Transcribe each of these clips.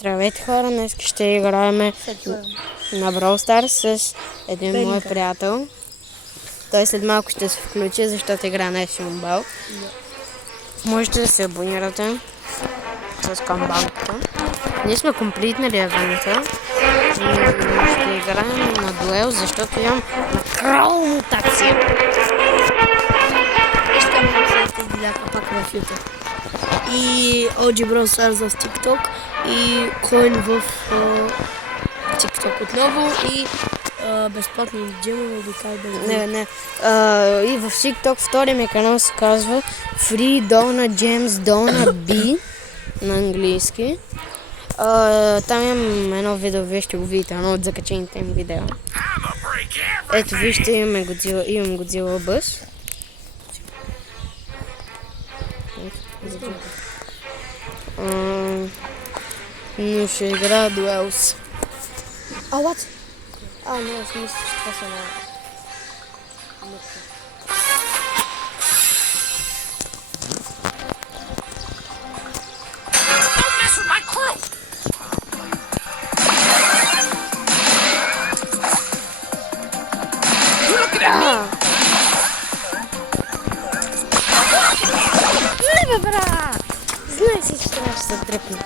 Здравейте хора, днес ще играем на Brawl Stars с един мой приятел. Той след малко ще се включи, защото игра не е Шумбал. Можете да се абонирате с камбанката. Ние сме комплитнали евента. Ще играем на дуел, защото имам направо мутация. Искам да се изделяка пак в YouTube. И OG Brawl Stars в TikTok и Coin в TikTok отново и безплатни джемове или как да Не. И в TikTok втория ми канал се казва Free Donna Gems Donna B на английски. Там имам едно видео, вие ще го видите, едно от закачените им видео. Ето вижте, имам Godzilla Buzz. Но ще игра дуелс. what? Не, аз мисля, че това са на... Не бе, брат! Знаеш си, че трябва да се тръпне.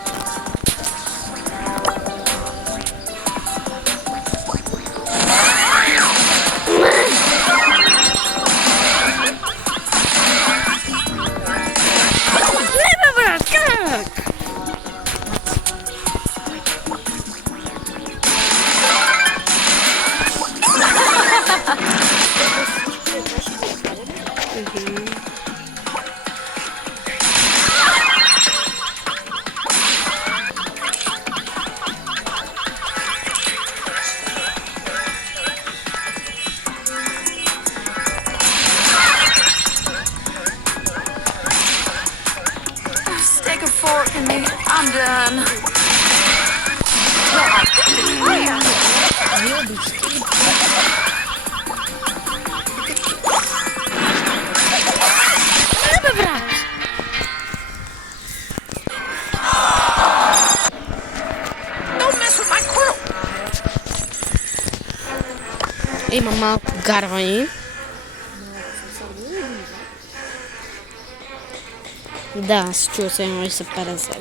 I'm done. Don't mess with my crew. Има малко гарвани. Да, се чува се едно и са 50.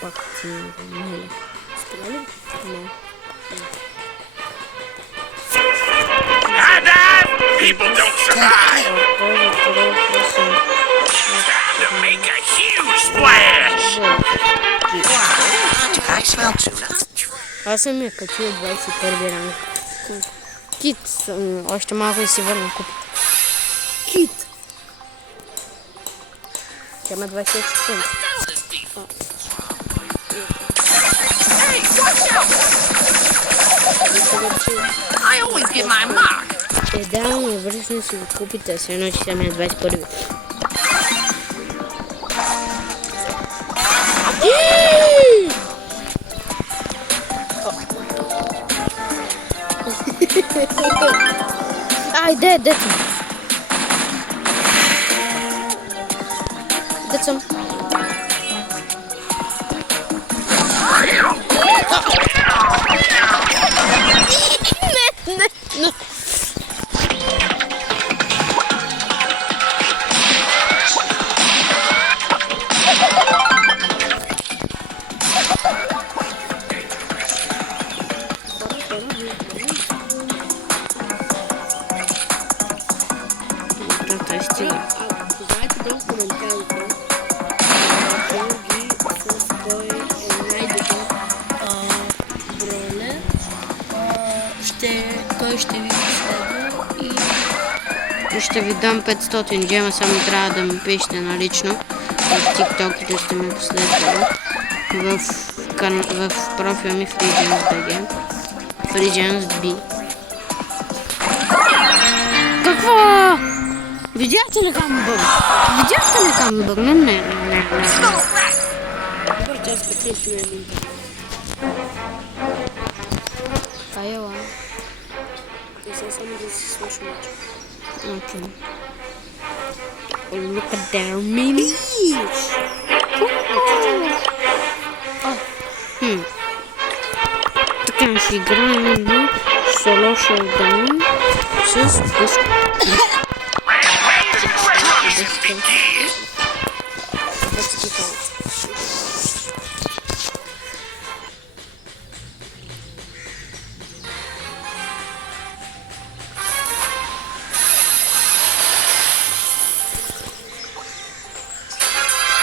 Пак ти не ли? Стреляли? Не. People don't survive. To make a huge splash. I smell tuna. Аз съм я качил 21 ранг. Кит съм, още малко и си върна купата. Кит! Тя има 20 секунди. Hey, watch out! I always get my mark. Да, но вършно си го купите, се едно, че съм я 21. Ай, дето. Дет съм. Не. Знаете долу в коментарите кой е най-добър бролер, кой ще ви последва И ще ви дам 500 джема, само трябва да ми пишете налично в TikTok и да сте ме последвали в профила ми в FreeGems.bg. FreeGems B. Какво? Видяхте ли камбър? Не. Добър час като е един. Ела. Не съм само да си свърши мача. Okay. Look at there, Mimi. Така ще играем на Solo Showdown с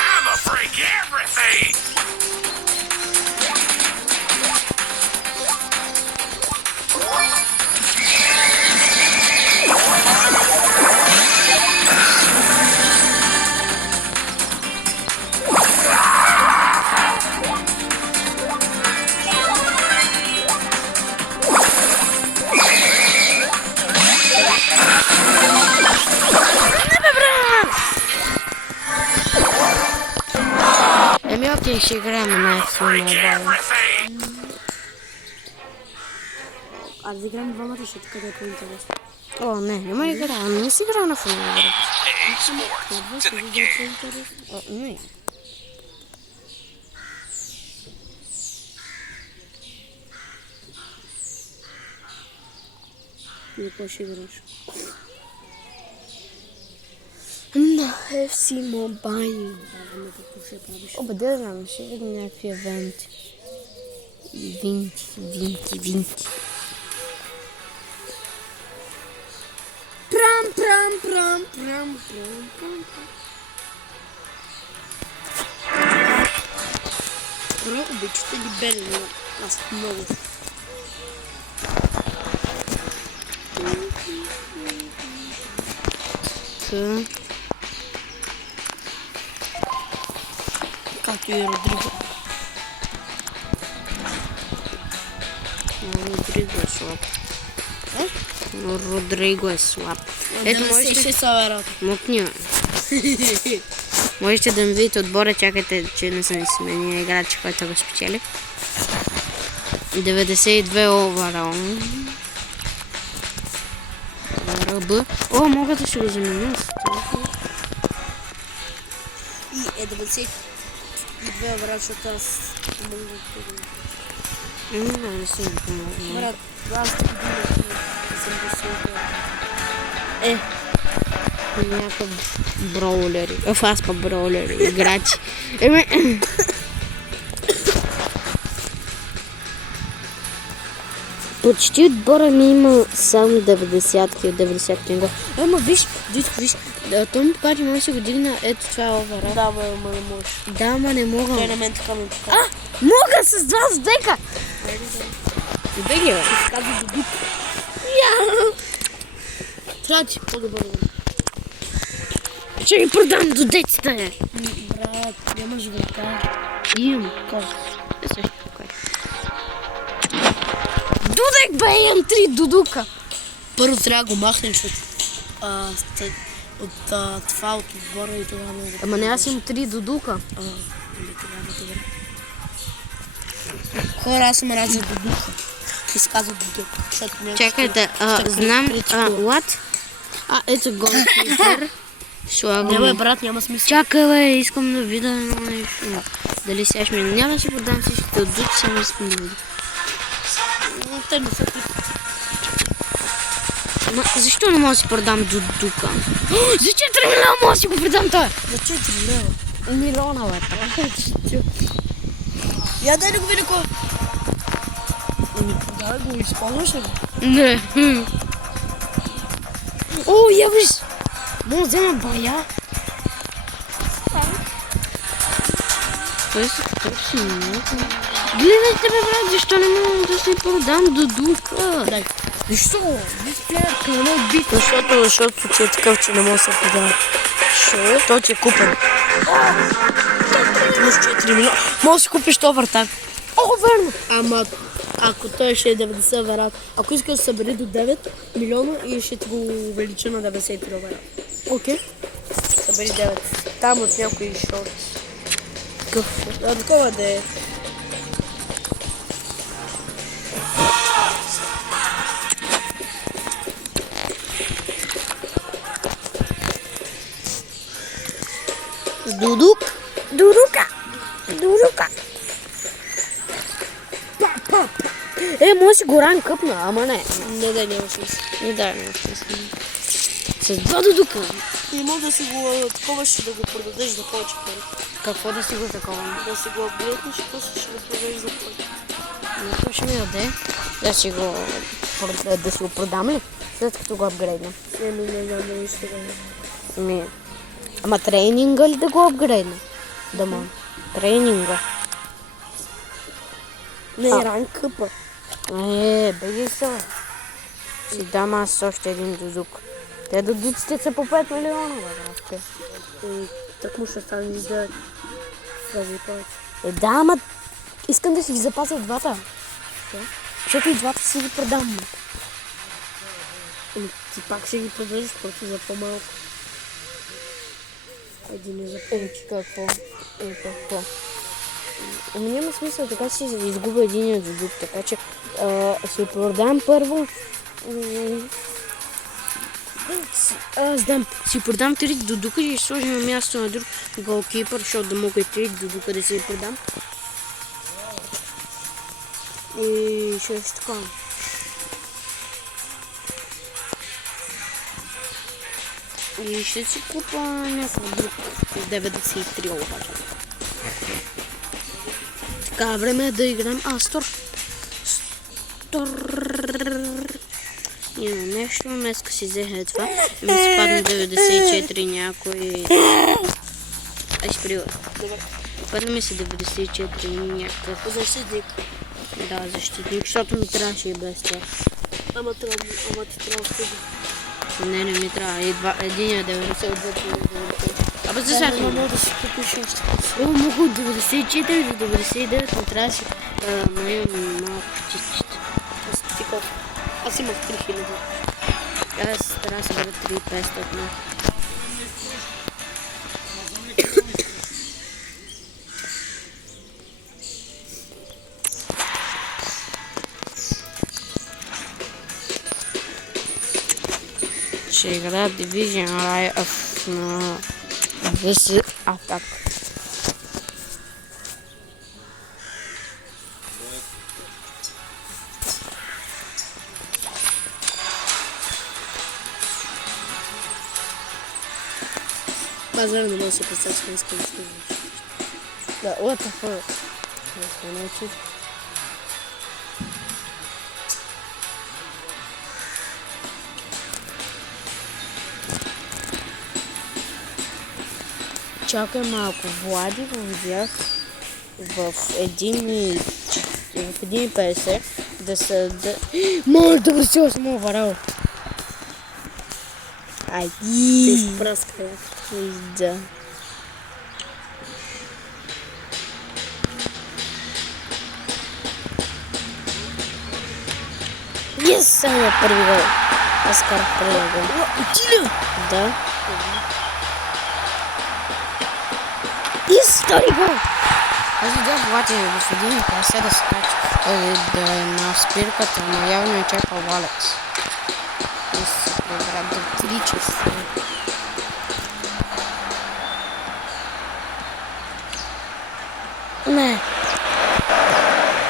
I'ma break everything! Окей, ще играем на FC Mobile. А да играем двамата, ще така да е по-интересно. О, не игра, не си играл на фона. EA Sports to the game. Не. И какво ще играеш? На FC Mobile. Даваме какво ще правиш. Оба, да знам, ще видим някакви евенти. Винти. Прам. Обичате ли белено? Аз много. Както и Родриго. Родриго е слаб. Ето, можете... Саверата. Мутни. Можете да ми видите отбора, чакайте, че не съм сменил играч, който го спечели. 92 оверал. РБ. О, мога да ще го заменя. И 92 брат, защото аз помогна да го. Не си ми помогна. Брат, аз съм Някакъв броулери. Аз па броулери, играчи. Почти отбора ми има само 90-ки от 90-ки го. Ама виж, той ми покажи, може да си го дигна, ето това е овера. Да, бе, ама не можеш. Да, ама не мога. Той на мен така ми покажа. Мога с 2 дека! Беги, бе. Казва Дудук. Трябва да ти по-добър. Ще ги продам до децата. Брат, нямаш века. Имам. Кой? Също кой. Дудек, бе, имам 3 дудука. Първо трябва да го махнем, защото от това от отбора и това много. Ама не, аз имам 3 дудука. Добре. Хора, аз съм рад за Дудука. Изказва Дудук. Чакайте, знам, what? Ето голкипер. Няма, брат, няма смисъл. Чакай, бе, искам да видя едно нещо. Дали сега ще ми... Няма да си продам всичките от дук, само искам да видя. Те не са питат. Защо не мога да си продам дудука? За 4 милиона мога да си го продам той! За 4 лева. Милиона, бе. Я дай да го видя кой. Да, го използваш ли? Не. О, я виж! Мога да взема бая. Той се търси много. Гледайте, бе, брат, защо не мога да си продам дудука? Дай. Защо? Дисплеерка не е бит. Защото ти е такъв, че не може да се продава. Защо? Той ти е купен. Имаш 4 милиона. Може да си купиш това вратак. О, верно! Ама ако той ще е 90 варат, ако искаш да събери до 9 милиона и ще ти го увелича на 93 варат. Окей. Събери 9. Там от някой шорт. Какъв? Да, такова да е. Дудук. Дурука. Може да си го ран къпна, ама не. Не, няма смисъл. Не дай ми смисъл. С 2 дудука. Не мога да си го таковаш и да го продадеш за повече пари. Какво да си го такова? Да си го апгрейднеш и после ще го продадеш за повече. Не ще ми даде. Да си го продам ли? След като го апгрейдна. Не знам дали ще да. Ама тренинга ли да го апгрейдна? Да мога. Тренинга. Не, ранг къпа. Беги се. Си дам аз още един дудук. Те дудуците са по 5 милиона, бе, Так му ще стане да прави повече. да, ама искам да си ги запазя двата. Защото и двата си ги продам. Ти пак ще ги продадеш, просто за по-малко. Един е за повече. Какво? Ами няма смисъл, така ще си изгубя един дудук, така че си продам първо. Знам, си продам 3 дудука и ще сложа на място на друг голкипър, защото да мога и 3 дудука да си продам. И ще е така. И ще си купа някакъв друг 93 обаче. Така, време е да играем Астор. Има нещо, днеска си взеха това. Ми спадна 94 някой. Ай, сприла. Падна ми се 94 някакъв. Защитник. Да, защитник, защото ми трябваше и без това. Ама ти трябва стига. Не ми трябва. Един е 90, двете е 90. Абе, за сега. Не мога да си купиш още. Мога от 94 до 99, но трябва да си малко чистичета. Аз имах 3000. Аз трябва да се бъда 3500. Ще играя Division Rise на VS Attack. Аз не мога да се представя, че не искам да стигнеш. Да, what the fuck? Не сме научили. Чакай малко, Влади го видях в 1,50 да се... Може да го си осмо варал. Ай, Ти изпраска. да. Yes, само първи гол. Аз карах първи гол. Отиля! Да. Yes, втори гол. Аз видях Влади в 1,50 да се качи. Да е на спирката, но явно е чакал валец. И се прибра до 3 часа. Не.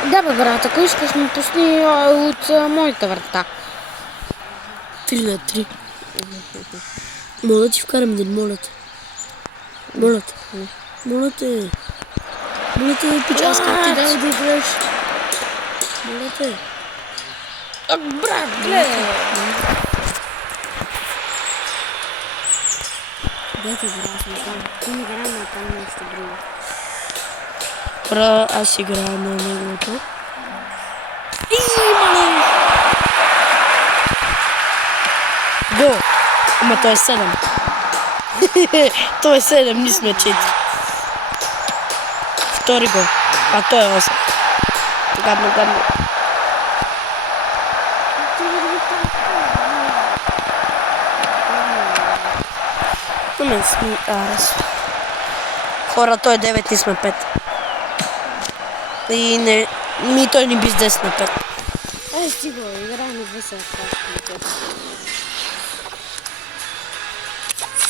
Да, бе, брат, ако искаш ми пусни от моята врата. 3 на 3. Мога да ти вкарам един, моля те. Моля те. Моля те. Моля те, пича, аз как ти дай да играеш? Моля те. Брат, гледай. Дайте брат, там. Ти не играем на там нещо друго. Пра, аз играя на неговото. Мале! Гол! Ама той е 7. Той е 7, ние сме 4. Втори гол. А той е 8. Гадно. На мен сме арес. Хора, той е 9 и сме 5. И не... той ни би с 10 на 5. Стига, играем в ВС.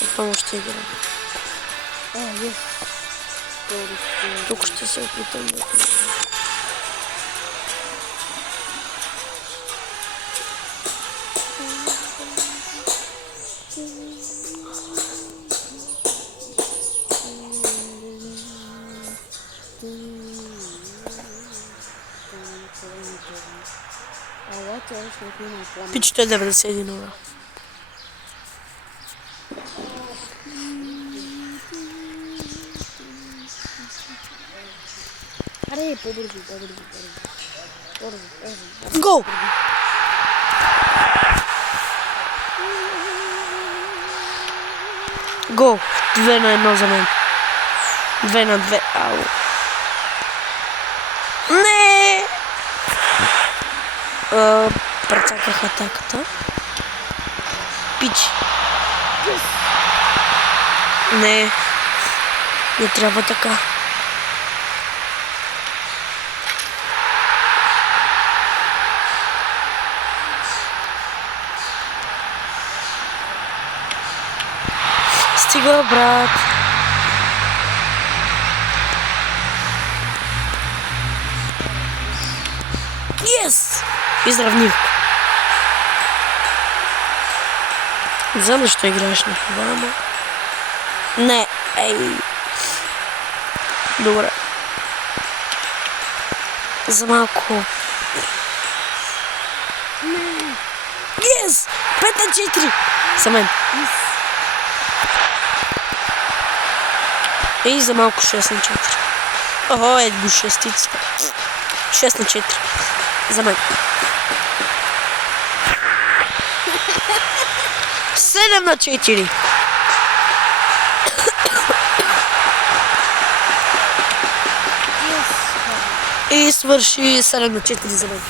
Отново ще играем. Тук ще се опитам да... Пич 191 евро. Аре, по-бързо. Гол! Гол! 2-1 за мен. 2-2. Ау. Не! Прецаках атаката. Пич. Не. Не трябва така. Стига, брат. Yes! Изравних. Не знам защо играеш на това, ама... Не, ей. Добре. За малко. Yes! 5-4! За мен. И за малко 6-4. Ого, го шестицата. 6-4. За мен. 7-4. И свърши 7-4 за мен.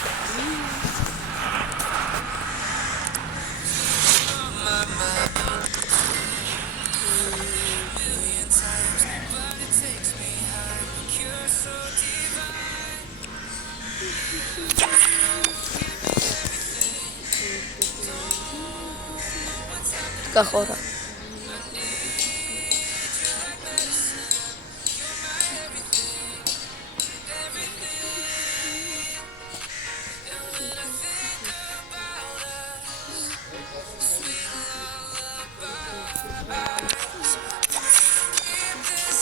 Така, хора.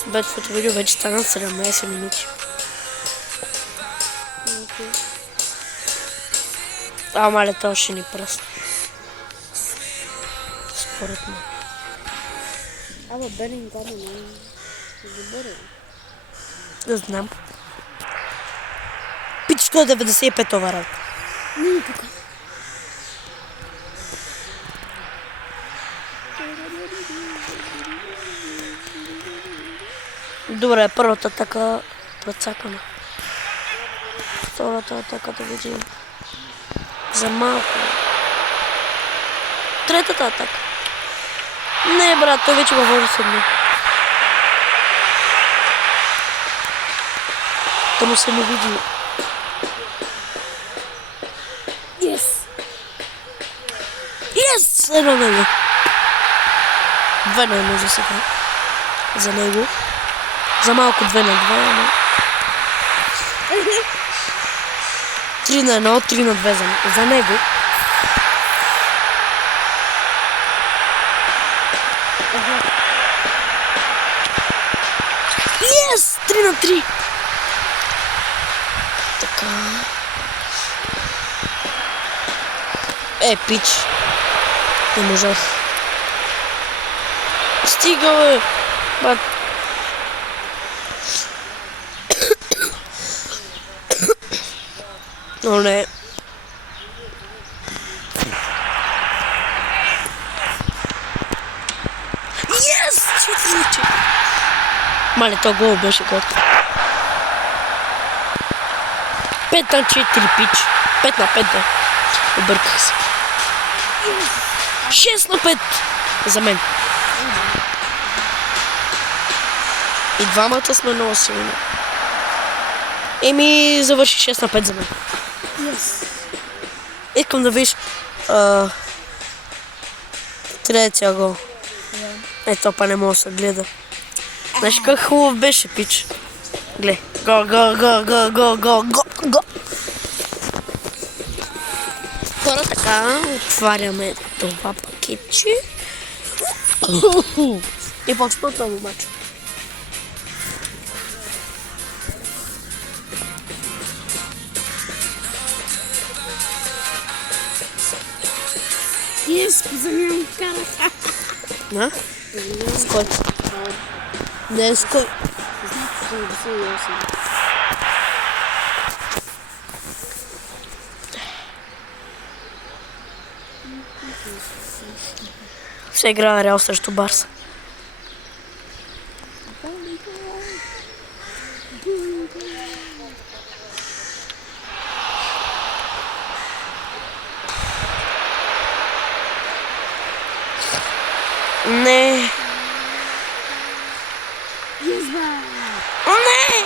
Бедството видео вече стана 17 минути. Маля, то ще ни пръсне. Според мен. Абе, Белингам не е добър. Не знам. Пич 195 оварал. Не, тук. Добре, първата атака прецакана. Втората атака да видим. За малко. Третата атака. Не, брат, той вече говори с едно. Да му се не види. Yes! Yes! Едно на него. 2-1 за сега. За него. За малко 2-2, ама... 3-1, 3-2 за него. Yes! 3-3. Така. Пич. Не можах. Стига, бе. Бат. Но не. Yes! 4-4. Мале, то гол беше готов. 5-4, пич. 5-5, да. Обърках се. 6-5 за мен. И двамата сме много силни. Еми, завърши 6-5 за мен. Yes! Искам да виж третия гол. Ето, па не мога да се гледа. Знаеш как хубав беше, пич. Гле. Го, го, го, го, го, го, го, го. Хора, така, отваряме това пакетче. И почва това обаче. Yes, замявам карата. На? С кой? Не, с кой? Се играе Реал срещу Барса. Не. О, не!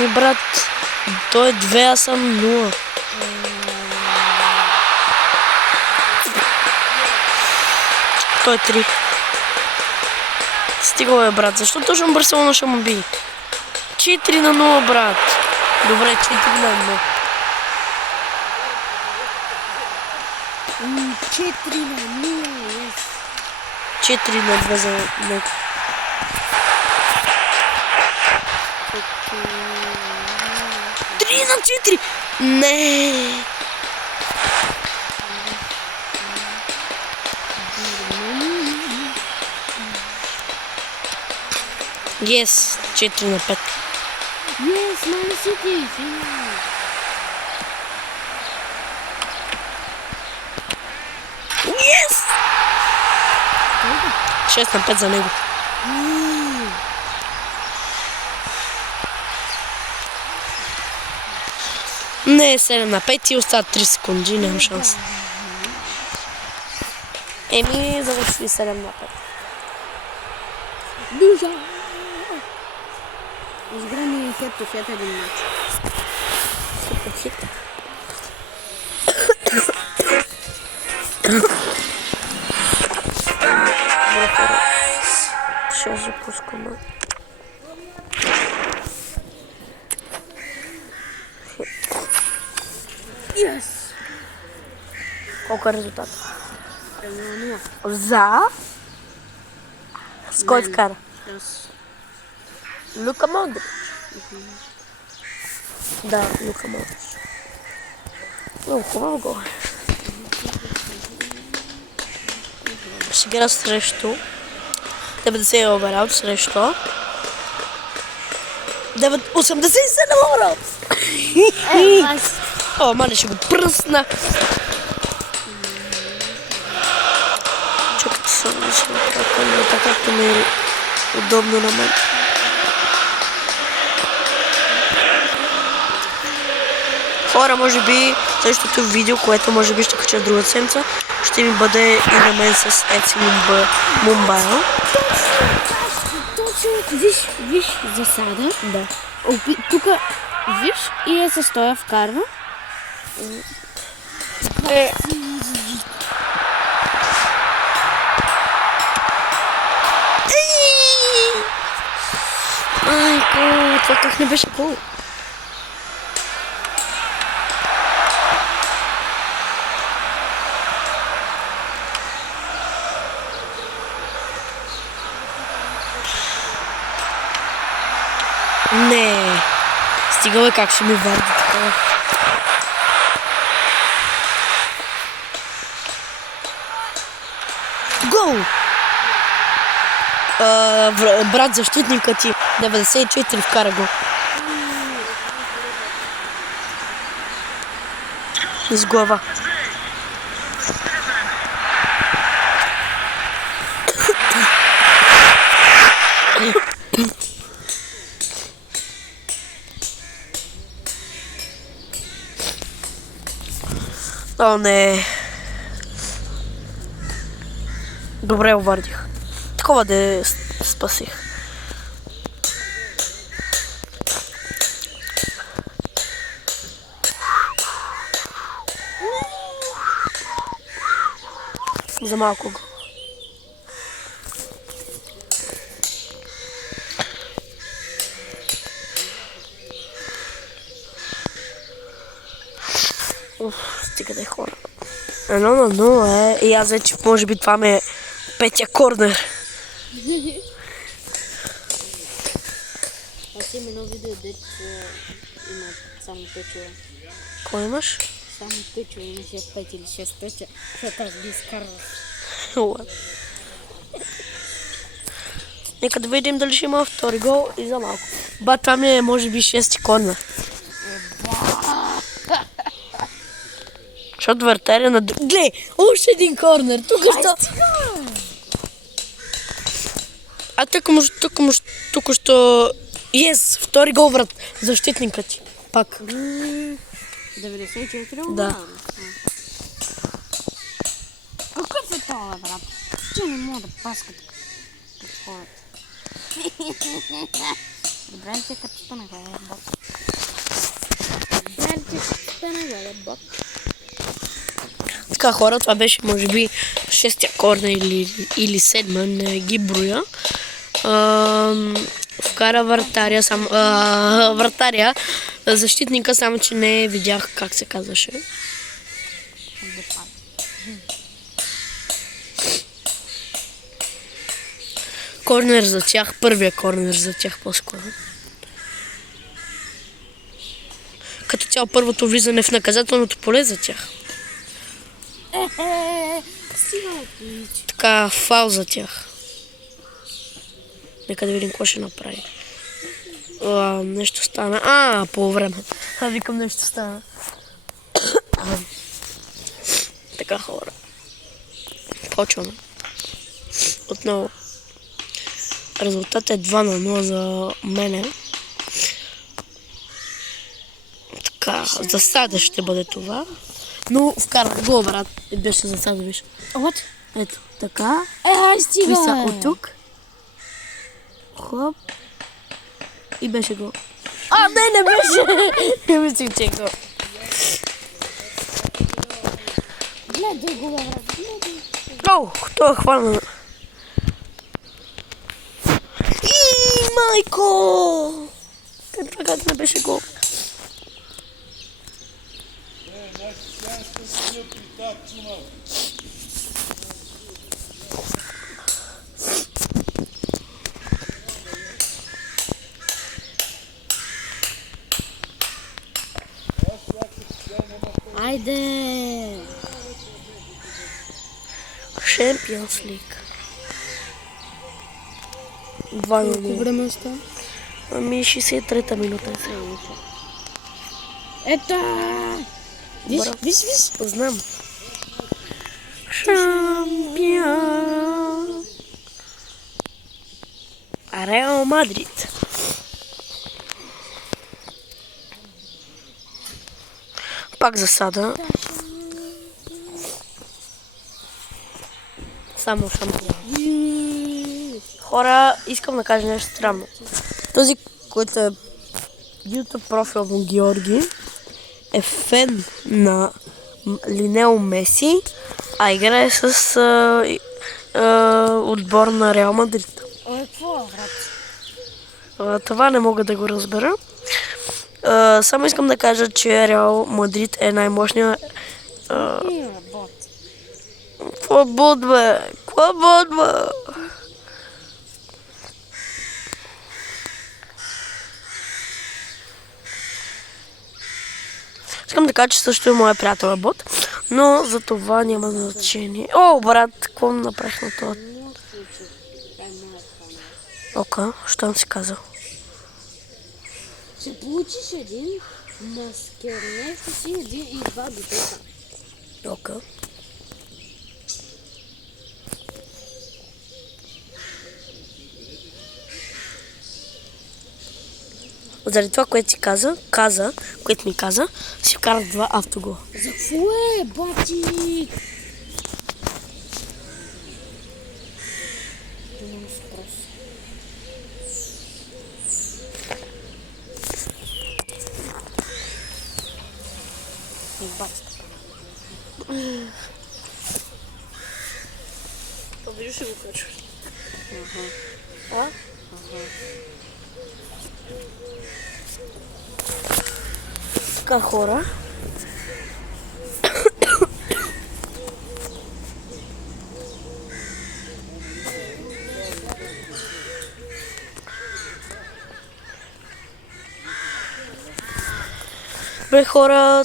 Ми брат, той е 2, аз съм 0. Той е 3. Стига, брат, защо точно Барселона ще му би? 4-0, брат. Добре, 4-0. 4-0, yes. 4-2 за него. 3-4! Не! Yes, 4-5. Yes, Man City. Yes! 6-5 за него. Не, 7-5 и остават 3 секунди, нямам шанс. Еми, завърши 7-5. Душа! Изграни хет-то-хет един матч. Супер хит. Ще запускаме. Yes! Колко е резултат? 1-0. За? С кой вкара? Лука Модрич. Да, Лука Модрич. Много хубав гол. Ще игра срещу 90 овераут срещу 87 овераут. О, мали ще го пръсна. Чакайте само, ще направя камерата, както ми е удобно на мен. Хора, може би същото видео, което може би ще кача друга седмица, ще ми бъде и на мен с FC Mobile. Точно, виж засада. Да. Тук, виж, и е с тоя вкарва. Майко, това как не беше гол? Не. Стигало как ще ми варди такова. Гол! Брат, защитника ти 94 вкара гол. Из глава. О, не. Добре овардих. Такова да спасих. За малко го. някъде хора. 1-0 и аз вече може би това ми е петия корнер. Аз имам едно видео, дето има само тъчове. Кой имаш? Само тъчове, имаше 5 или 6 тъча, защото аз ги изкарвах. Нека да видим дали ще има втори гол и за малко. Това ми е може би 6-ти корнер. Защото вратаря на... Глей, още един корнер. Тук що... А тук що... Yes, втори гол врат. Защитника ти. Пак. 94 Да. Какъв е това, брат? Че не мога да паскат като хората. Добре ли ти като стана гледа бот? Добре ли ти като стана гледа бот? Така хора, това беше може би 6-тия корнер или 7-ма, не ги броя. Вкара вратаря, защитника, само че не видях как се казваше. Корнер за тях, първия корнер за тях по-скоро. Като цяло първото влизане в наказателното поле за тях. Така, фал за тях. Нека да видим какво ще направи. Нещо стана. По време. Викам нещо стана. Така хора. Почваме. Отново. Резултат е 2-0 за мене. Така, засада ще бъде това. Но вкарах гол, брат. И беше засада, виж. Ето, така. Стига! Виса от тук. Хоп. И беше гол. Не беше! Не мислих, че е гол. Гледай го, брат. Това е хвана. Майко! Как не беше гол? Айде! Champions League. 2-0. Колко време остава? 63-та минута е сега. Ето! Виж! Знам. Шампион. Реал Мадрид. Пак засада. Само шампион. Хора, искам да кажа нещо странно. Този, който е YouTube профил на Георги, е фен на Лионел Меси, а играе с отбор на Реал Мадрид. Какво, брат? Това не мога да го разбера. Само искам да кажа, че Реал Мадрид е най-мощният... Бот. Какво бот, бе? Искам да кажа, че също е моя приятел бот, но за това няма значение. Брат, какво направих на това? Що си казал? Ще получиш един маскер, нещо си, един и два бутета. Заради това, което си което ми каза, си вкарах 2 автогола. За какво е, бати? Виж, ще го качва. Така хора. Добре хора,